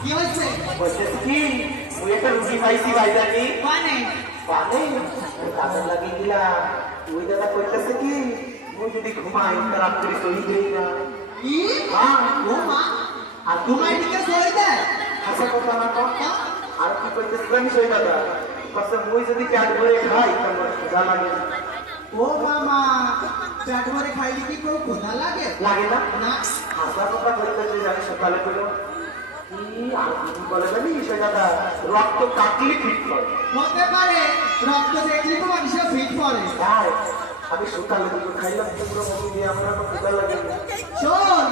কি হয়েছে? বলতেছি কি ওই একটা রুটি পাইছি ভাইজানি মানে পানে কাজে লাগিয়ে দিলাম। ওই দাদা কইতেছে কি মুই যদি ঘুমাই তা রাত্রি সই দেই না। কি? হ্যাঁ ও মা, আর তোমার দিকে সই দেয়? হাসা কথা না তো আর কি কইতেছে জানিস ওই দাদা বলছে মুই যদি পেট ভরে খাই তোমার ক্ষুধা লাগে না। ও মামা, পেট ভরে খাইলে কি কোনো ক্ষুধা লাগে? লাগে না না। হাসা কথা কইতেছে জানি সকালে কইলো কি আর কি বলে জানিস ওই দাদা রক্ত কাটলে ঠিক করে। হতে পারে, রক্ত দেখলে তো মানুষের ফিট পড়ে। তাই আমি সকালে দুটো খাইলাম পুরো মমি দিয়ে আমার ক্ষুধা লাগে না। শোন,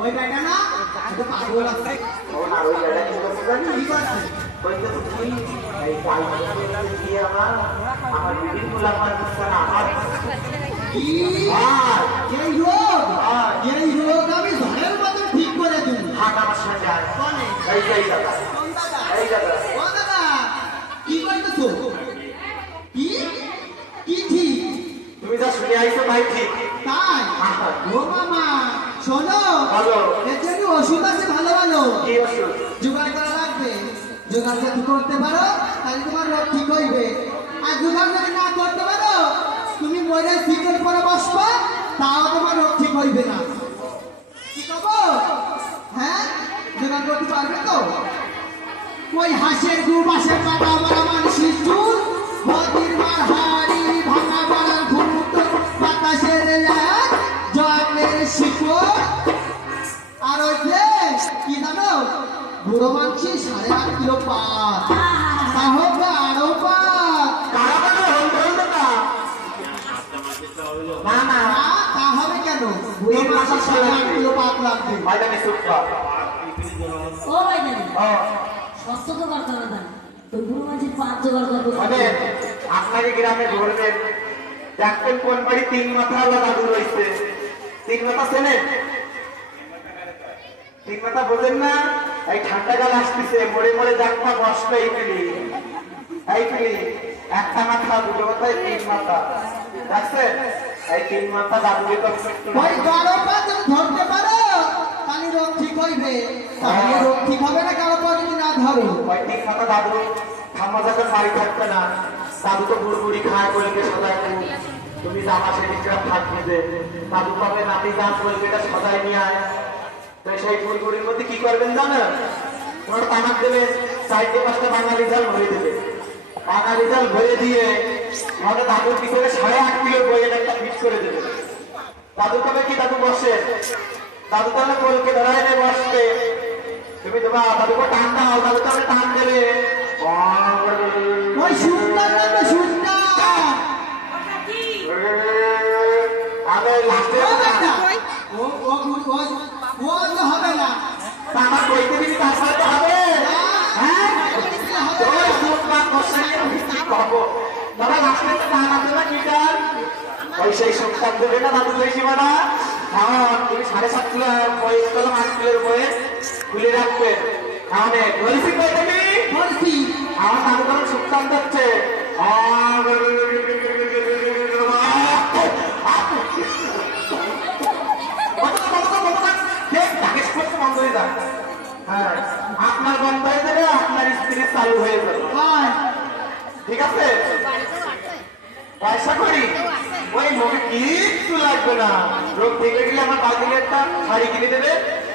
ওই বেটা না এটা পাগল আছে। ও না ওই দাদা কি বলছে জানিস কি করছে? কইতেছে কি এই কাল দিয়ে আমার বিভিন্ন লাগার দিচ্ছে না আমার কি? আর এই রোগ, এই রোগ আমি ঝড়ের মতো ঠিক করে দেব। হাত আমার সঙ্গে আয়। বলে, এই দাদা কোন দাদা? এই দাদা ও দাদা, কি করতেছো? কি? কি ঠিক? তুমি যা শুনে আইছো ভাই ঠিক তাই? ও মামা, শোনো, ভালো এর জন্য ওষুধ আছে ভালো ভালো, কি ওষুধ জোগাড় করা লাগবে। জোগাড় যদি করতে পারো তাহলে তোমার রোগ ঠিক হইবে, আর জোগাড় যদি না করতে পারো তুমি মরে সিগারেট পরে বসবো, তাও তোমার রোগ ঠিক হইবে না। কি খবর? হ্যাঁ, জোগাড় করতে পারবে তো? ওই হাঁসের গু বাঁশের পাতা মারা মানুষের চুল, বদির মার হাড়ি ভাঙা বলার ভূত, বাতাসের এক জন্মের শিকড়। আর ওই যে কি জানো, বুড়ো মানছি 8.5 কিলো পাত, তা হবে আরো পাত। কারাগারে হলতে হলতে না না না না, তা হবে কেন? বুড়ো মানছি 8.5 কিলো পাত লাগবে। ভাইজানি সুপ্পা ও ভাই জানি ও সত্য তো করতে হবে না তো গুরু মাঝে 5 জোগাড় করবো মানে আপনাকে গ্রামে ধরবেন দেখবেন কোন বাড়ি 3 মাথা আলাদা দাদু রয়েছে 3 মাথা চেনেন 3 মাথা বোঝেন না এই ঠান্ডাকাল আসতেছে মরে মরে দেখবা বসবে এই পিলি একটা মাথা দুটো মাথায় 3 মাথা দেখছেন এই 3 মাথা দাদুকে তো ওই বড় পাত যদি ধরতে পারো তাহলে রোগ ঠিক হইবে, তাহলে রোগ ঠিক হবে না কারো পর যদি না ধরো। ওই 3 মাথা দাদু ঠাম্মা যখন বাড়ি থাকবে না দাদু তো বুড়বুড়ি খায় বলবে সদাই তুমি জামা সেদিকটা থাকবে যে দাদু পাবে নাতি যান বলবে এটা সদাই নিয়ে আয় তো সেই বুড়বুড়ির মধ্যে কি করবেন জানো ওনার তামাক দেবে 4-5টা বাঙালি জাল ভরে দেবে বাঙালি জাল ভরে দিয়ে আমাদের দাদুর পিছনে 8.5 কিলো বইয়ের একটা ফিট করে দেবে দাদু কবে কি দাদু বসে দাদু তাহলে বলকে ধরাই নেই বসবে তুমি তোমার দাদুকে টান দাও দাদু তাহলে টান দেবে ওই সুন্দর নামে সুন্দর। আমি লাস্টে ও বেটা, ও ও ও ও তো হবে না। আমার কইতে দিবি তার সাথে হবে হ্যাঁ ওই সুন্দর বসাই আমি কি করবো দাদা লাস্টে তো টান আছে না কি টান ওই সেই সপ্তাহ দেবে না দাদু বেশি মানা হ্যাঁ তুমি 7.5 কিলো বই কলম 8 কিলোর বইয়ে খুলে রাখবে তাহলে বলছি কই তুমি বলছি আমার দাদু কোনো সপ্তাহ যাচ্ছে হ্যাঁ আপনার বন্ধ হয়ে যাবে আপনার স্ত্রী চালু হয়ে যাবে হয় ঠিক আছে পয়সা করি ওই লোকে কিচ্ছু লাগবে না রোগ থেকে গেলে আমার বাজারে একটা শাড়ি কিনে দেবে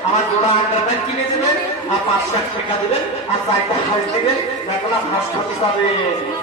আমার জোড়া আন্ডারপ্যান্ট কিনে দেবেন আর 500 টাকা দেবেন আর 4টা হাঁস দেবেন দেখলাম হাঁস খাতে পাবে